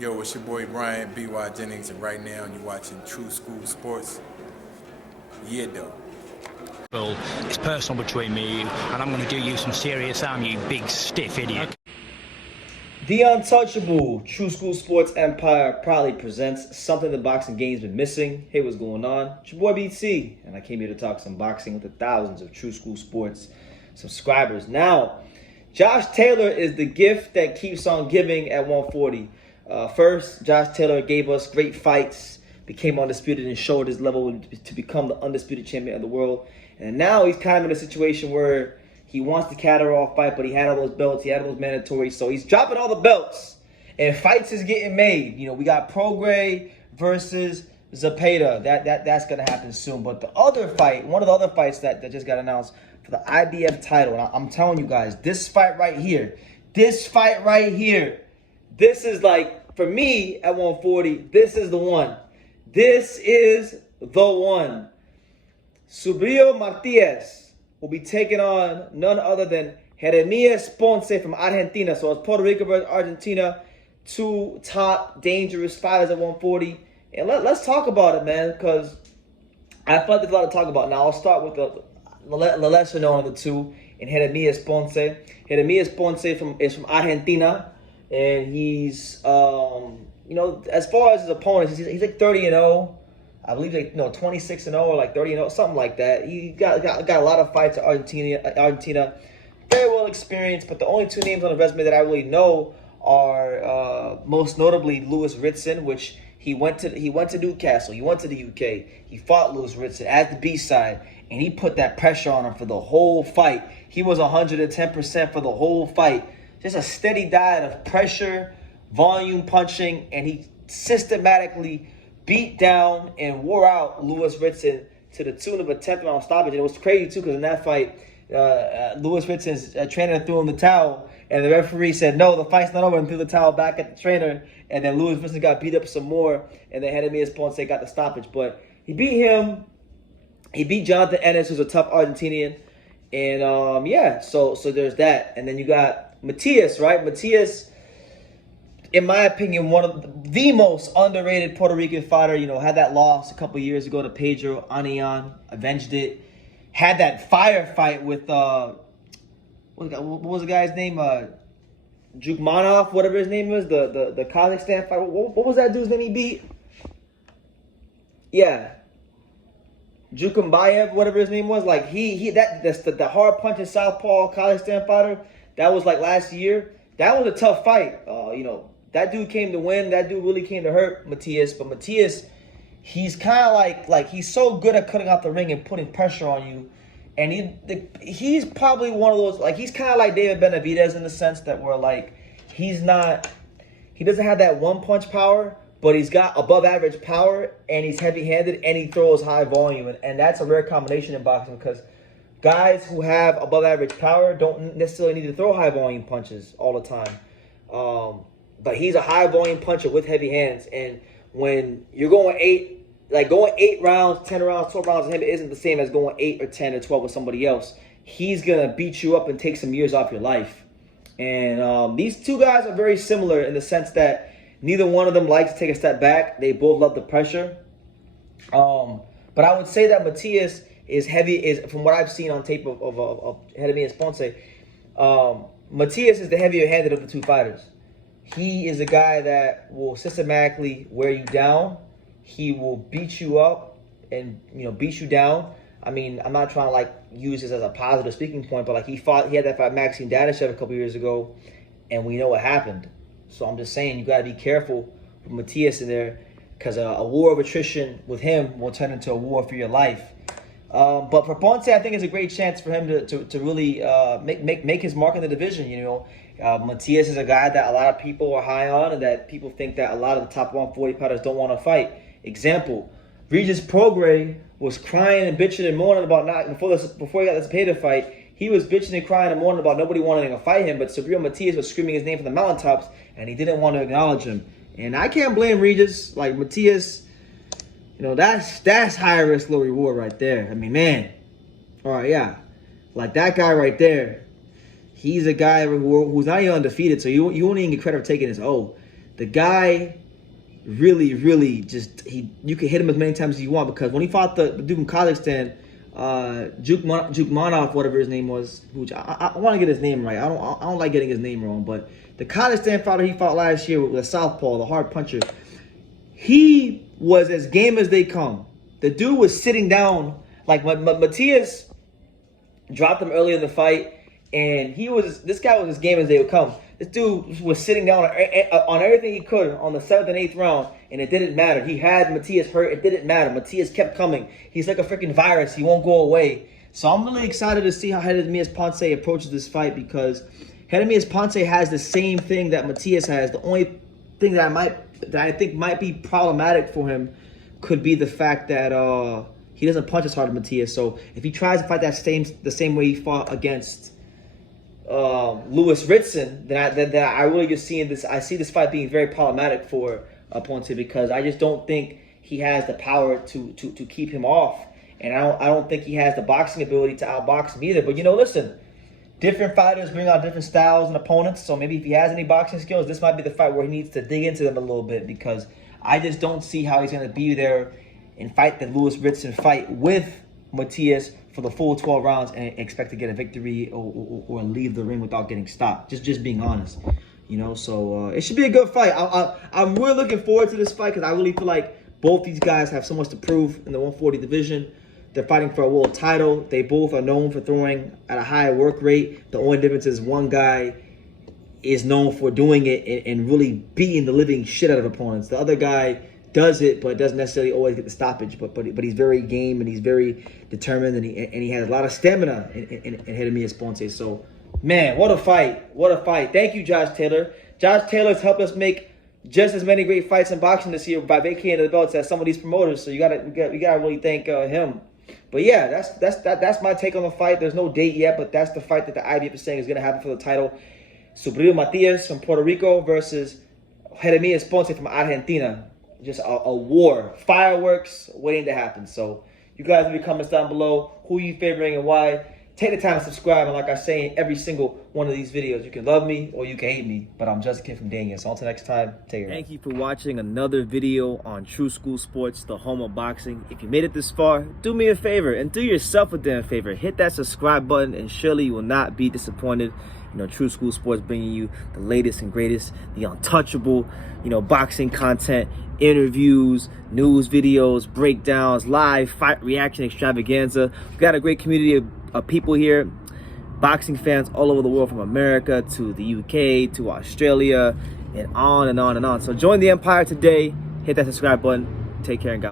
Yo, it's your boy Brian B.Y. Jennings, and right now you're watching True School Sports. Yeah, though. Well, it's personal between me and you, and I'm going to do you some serious harm, you big stiff idiot. The Untouchable True School Sports Empire proudly presents something the boxing game's been missing. Hey, what's going on? It's your boy BT, and I came here to talk some boxing with the thousands of True School Sports subscribers. Now, Josh Taylor is the gift that keeps on giving at 140. First, Josh Taylor gave us great fights, became undisputed, and showed his level to become the undisputed champion of the world. And now he's kind of in a situation where he wants the Catterall fight, but he had all those belts, he had all those mandatories, so he's dropping all the belts. And fights is getting made. You know, we got Prograis versus Zepeda. That's gonna happen soon. But the other fight, one of the other fights that just got announced for the IBF title, and I'm telling you guys, this fight right here, this is like, for me at 140, this is the one. This is the one. Subriel Matias will be taking on none other than Jeremias Ponce from Argentina. So it's Puerto Rico versus Argentina, two top dangerous fighters at 140. And let's talk about it, man, because I feel like there's a lot to talk about. Now, I'll start with the lesser known of the two, and Jeremias Ponce. Jeremias Ponce is from Argentina, and he's, as far as his opponents, he's like 30-0. I believe 26-0 or like 30-0, something like that. He got a lot of fights at Argentina. Very well experienced, but the only two names on the resume that I really know are most notably Lewis Ritson, which he went to Newcastle. He went to the UK. He fought Lewis Ritson as the B-side, and he put that pressure on him for the whole fight. He was 110% for the whole fight. Just a steady diet of pressure, volume punching, and he systematically beat down and wore out Lewis Ritson to the tune of a 10th round stoppage. And it was crazy, too, because in that fight, Lewis Ritson's trainer threw him the towel, and the referee said, no, the fight's not over, and threw the towel back at the trainer. And then Lewis Ritson got beat up some more, and then Jeremias Ponce got the stoppage. But he beat him. He beat Jonathan Ennis, who's a tough Argentinian. And, so there's that. And then you got Matias, right? Matias, in my opinion, one of the most underrated Puerto Rican fighter. Had that loss a couple years ago to Pedro Anian, avenged it. Had that firefight with what was the guy's name? Jukmanov, whatever his name was, the Kazakhstan fight. What was that dude's name he beat? Yeah, Jukumbayev, whatever his name was. Like that's the hard punching southpaw Kazakhstan fighter. That was like last year. That was a tough fight. That dude came to win. That dude really came to hurt Matias. But Matias, he's kind of like he's so good at cutting out the ring and putting pressure on you. And he's probably one of those, like, he's kind of like David Benavidez in the sense that we're like, he doesn't have that one punch power, but he's got above average power, and he's heavy handed, and he throws high volume. And that's a rare combination in boxing, because guys who have above average power don't necessarily need to throw high volume punches all the time. But he's a high volume puncher with heavy hands. And when you're going 8 rounds, 10 rounds, 12 rounds with him isn't the same as going 8 or 10 or 12 with somebody else. He's going to beat you up and take some years off your life. And these two guys are very similar in the sense that neither one of them likes to take a step back. They both love the pressure. But I would say that Matias is from what I've seen on tape of Jeremias Ponce, Matias is the heavier handed of the two fighters. He is a guy that will systematically wear you down. He will beat you up and beat you down. I mean, I'm not trying to use this as a positive speaking point, but he had that fight Maxime Dadashev a couple years ago, and we know what happened. So I'm just saying you got to be careful with Matias in there, because a war of attrition with him will turn into a war for your life. But for Ponce, I think it's a great chance for him to really make his mark in the division. Matias is a guy that a lot of people are high on, and that people think that a lot of the top 140 fighters don't want to fight. Example, Regis Prograis was crying and bitching and moaning about before he got this Zepeda fight. He was bitching and crying and moaning about nobody wanting to fight him, but Subriel Matias was screaming his name from the mountaintops, and he didn't want to acknowledge him. And I can't blame Regis. Matias, that's high risk, low reward right there. I mean, man. All right, yeah. That guy right there, he's a guy who's not even undefeated, so you won't even get credit for taking his O. the guy really just you can hit him as many times as you want, because when he fought the dude from Kazakhstan, Jukmanov, whatever his name was, which I want to get his name right. I don't like getting his name wrong, but the Kazakhstan fighter he fought last year with the southpaw, the hard puncher, he was as game as they come. The dude was sitting down. Like Matias dropped him early in the fight, and this guy was as game as they would come. This dude was sitting down on everything he could on the 7th and 8th round, and it didn't matter. He had Matias hurt. It didn't matter. Matias kept coming. He's like a freaking virus. He won't go away. So I'm really excited to see how Jeremias Ponce approaches this fight, because Jeremias Ponce has the same thing that Matias has. The only thing that I think might be problematic for him could be the fact that he doesn't punch as hard as Matias. So if he tries to fight the same way he fought against Lewis Ritson, then I really just seeing this. I see this fight being very problematic for Ponce, because I just don't think he has the power to keep him off, and I don't think he has the boxing ability to outbox him either. But listen, different fighters bring out different styles and opponents. So maybe if he has any boxing skills, this might be the fight where he needs to dig into them a little bit, because I just don't see how he's going to be there and fight the Lewis Ritson fight with Matias for the full 12 rounds and expect to get a victory or leave the ring without getting stopped. Just being honest, So it should be a good fight. I'm really looking forward to this fight, because I really feel like both these guys have so much to prove in the 140 division. They're fighting for a world title. They both are known for throwing at a high work rate. The only difference is one guy is known for doing it and really beating the living shit out of opponents. The other guy does it, but doesn't necessarily always get the stoppage. But he's very game, and he's very determined, and he has a lot of stamina in Jeremias Ponce. So, man, what a fight! What a fight! Thank you, Josh Taylor. Josh Taylor's helped us make just as many great fights in boxing this year by vacating the belts as some of these promoters. So we gotta really thank him. But yeah, that's my take on the fight. There's no date yet, but that's the fight that the IBF is saying is gonna happen for the title. Subriel Matias from Puerto Rico versus Jeremias Ponce from Argentina. Just a war, fireworks waiting to happen. So you guys leave your comments down below. Who are you favoring and why? Take the time to subscribe. And like I say in every single one of these videos, you can love me or you can hate me. But I'm just a kid from Daniel. So until next time, take care. Thank you for watching another video on True School Sports, the home of boxing. If you made it this far, do me a favor and do yourself a damn favor. Hit that subscribe button and surely you will not be disappointed. True School Sports bringing you the latest and greatest, the untouchable, boxing content, interviews, news videos, breakdowns, live fight reaction extravaganza. We've got a great community of people here, boxing fans all over the world, from America to the UK to Australia and on and on and on. So join the empire today. Hit that subscribe button. Take care and God.